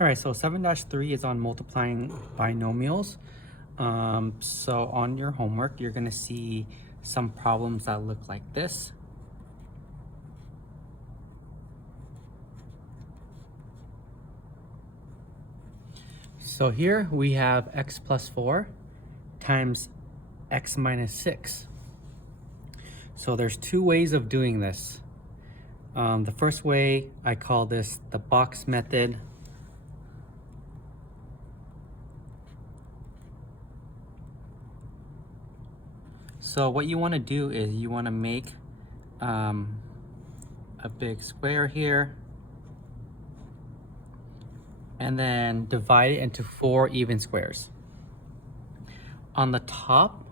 All right, so 7-3 is on multiplying binomials. So on your homework, you're gonna see some problems that look like this. So here we have x plus 4 times x minus 6. So there's two ways of doing this. The first way, I call this the box method. So what you want to do is you want to make a big square here and then divide it into 4 even squares. On the top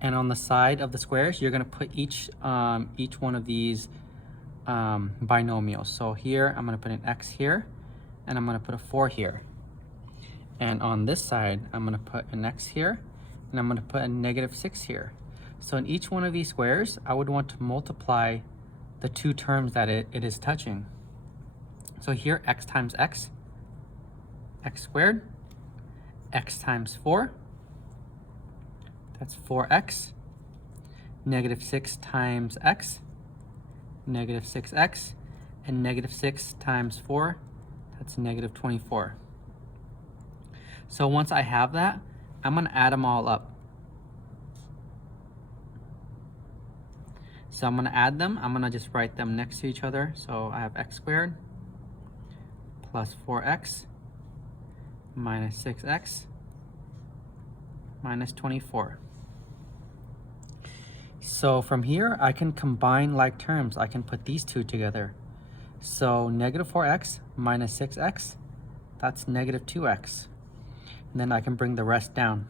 and on the side of the squares, you're going to put each one of these binomials. So here I'm going to put an x here and I'm going to put a 4 here. And on this side, I'm going to put an x here and I'm going to put a -6 here. So in each one of these squares, I would want to multiply the two terms that it is touching. So here, x times x squared, x times 4, that's 4x, -6 times x, -6x, and -6 times 4, that's -24. So once I have that, I'm going to add them all up. So I'm going to add them. I'm going to just write them next to each other. So I have x squared plus 4x minus 6x minus 24. So from here, I can combine like terms. I can put these two together. So -4x minus 6x, that's -2x. And then I can bring the rest down.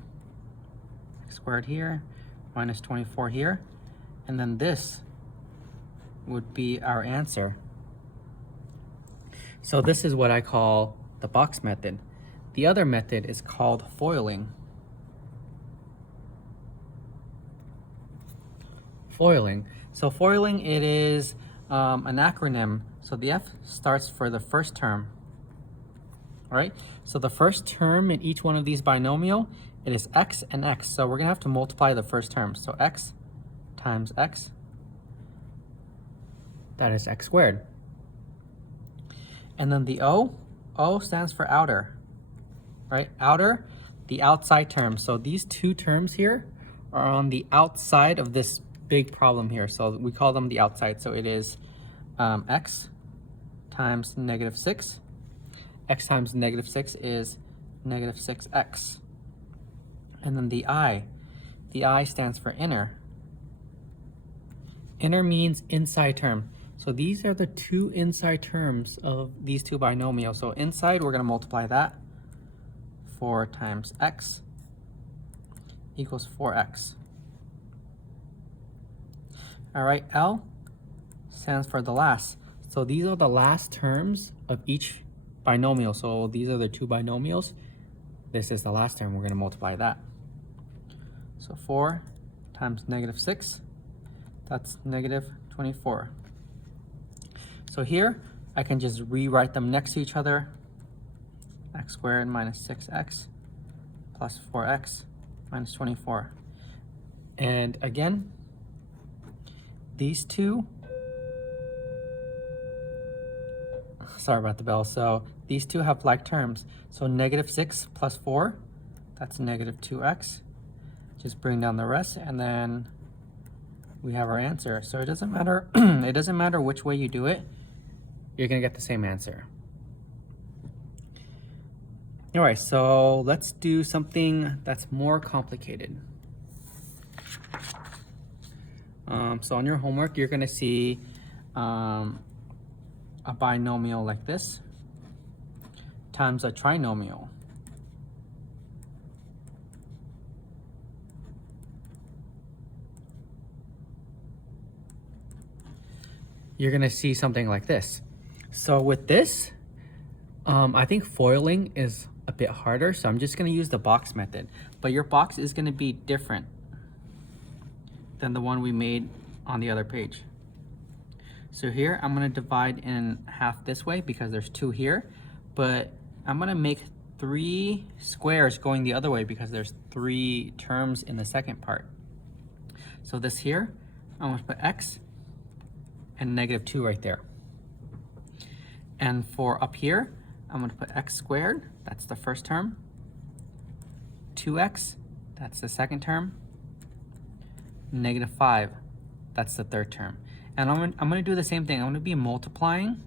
X squared here, minus 24 here. And then this would be our answer. So this is what I call the box method. The other method is called foiling. Foiling. So foiling, it is an acronym. So the F starts for the first term. All right, so the first term in each one of these binomial, it is x and x. So we're gonna have to multiply the first term. So x times x, that is x squared. And then the O stands for outer, right? Outer, the outside term. So these two terms here are on the outside of this big problem here. So we call them the outside. So it is x times -6. X times -6 is -6x. And then the I stands for inner. Inner means inside term. So these are the two inside terms of these two binomials. So inside, we're going to multiply that. 4 times x equals 4x. All right, L stands for the last. So these are the last terms of each binomial. So these are the two binomials. This is the last term. We're going to multiply that. So 4 times -6, that's -24. So here, I can just rewrite them next to each other. X squared minus 6x plus 4x minus 24. And again, these two, sorry about the bell. So these two have like terms. So -6 plus 4, that's -2x. Just bring down the rest, and then we have our answer. So it doesn't matter. It doesn't matter which way you do it. You're gonna get the same answer. All right. So let's do something that's more complicated. So on your homework, you're gonna see a binomial like this times a trinomial. You're gonna see something like this. So with this, I think foiling is a bit harder, so I'm just gonna use the box method. But your box is gonna be different than the one we made on the other page. So here, I'm gonna divide in half this way because there's 2 here, but I'm gonna make 3 squares going the other way because there's 3 terms in the second part. So this here, I'm gonna put x and -2 right there. And for up here, I'm gonna put x squared, that's the first term, 2x, that's the second term, -5, that's the third term. And I'm gonna do the same thing. I'm gonna be multiplying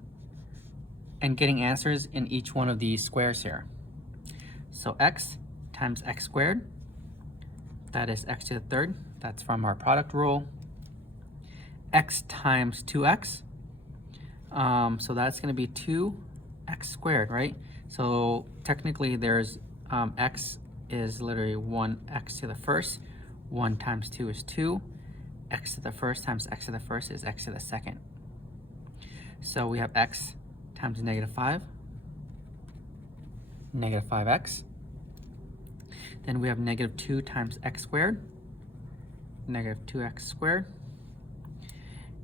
and getting answers in each one of these squares here. So x times x squared, that is x to the third, that's from our product rule. X times 2x, so that's gonna be 2x squared, right? So technically there's x is literally 1x to the first, 1 times 2 is 2, x to the first times x to the first is x to the second. So we have x times -5, -5x. Then we have -2 times x squared, -2x squared,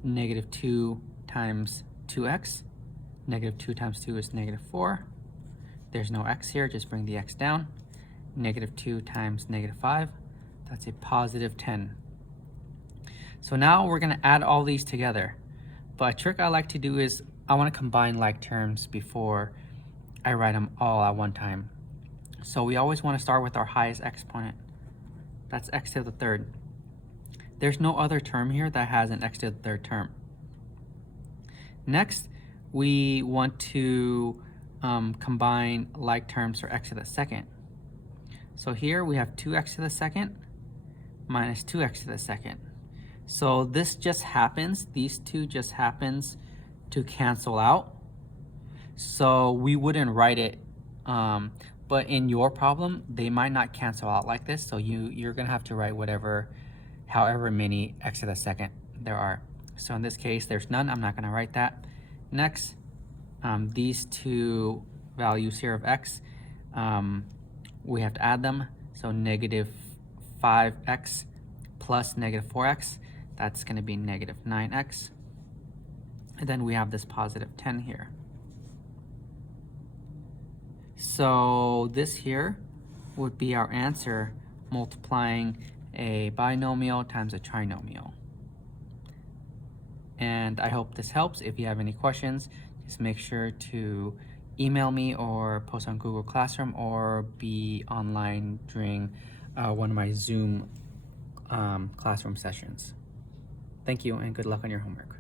-2 times 2x, -2 times 2 is -4. There's no x here, just bring the x down. -2 times -5, that's a +10. So now we're gonna add all these together. But a trick I like to do is I wanna combine like terms before I write them all at one time. So we always wanna start with our highest exponent. That's x to the third. There's no other term here that has an x to the third term. Next, we want to combine like terms for x to the second. So here we have 2x to the second minus 2x to the second. So this just happens, these two just happens to cancel out. So we wouldn't write it, but in your problem, they might not cancel out like this. So you're gonna have to write however many x to the second there are. So in this case, there's none, I'm not gonna write that. Next, these two values here of x, we have to add them. So -5x plus -4x, that's gonna be -9x. And then we have this +10 here. So this here would be our answer multiplying a binomial times a trinomial. And I hope this helps. If you have any questions, just make sure to email me or post on Google Classroom or be online during one of my Zoom classroom sessions. Thank you and good luck on your homework.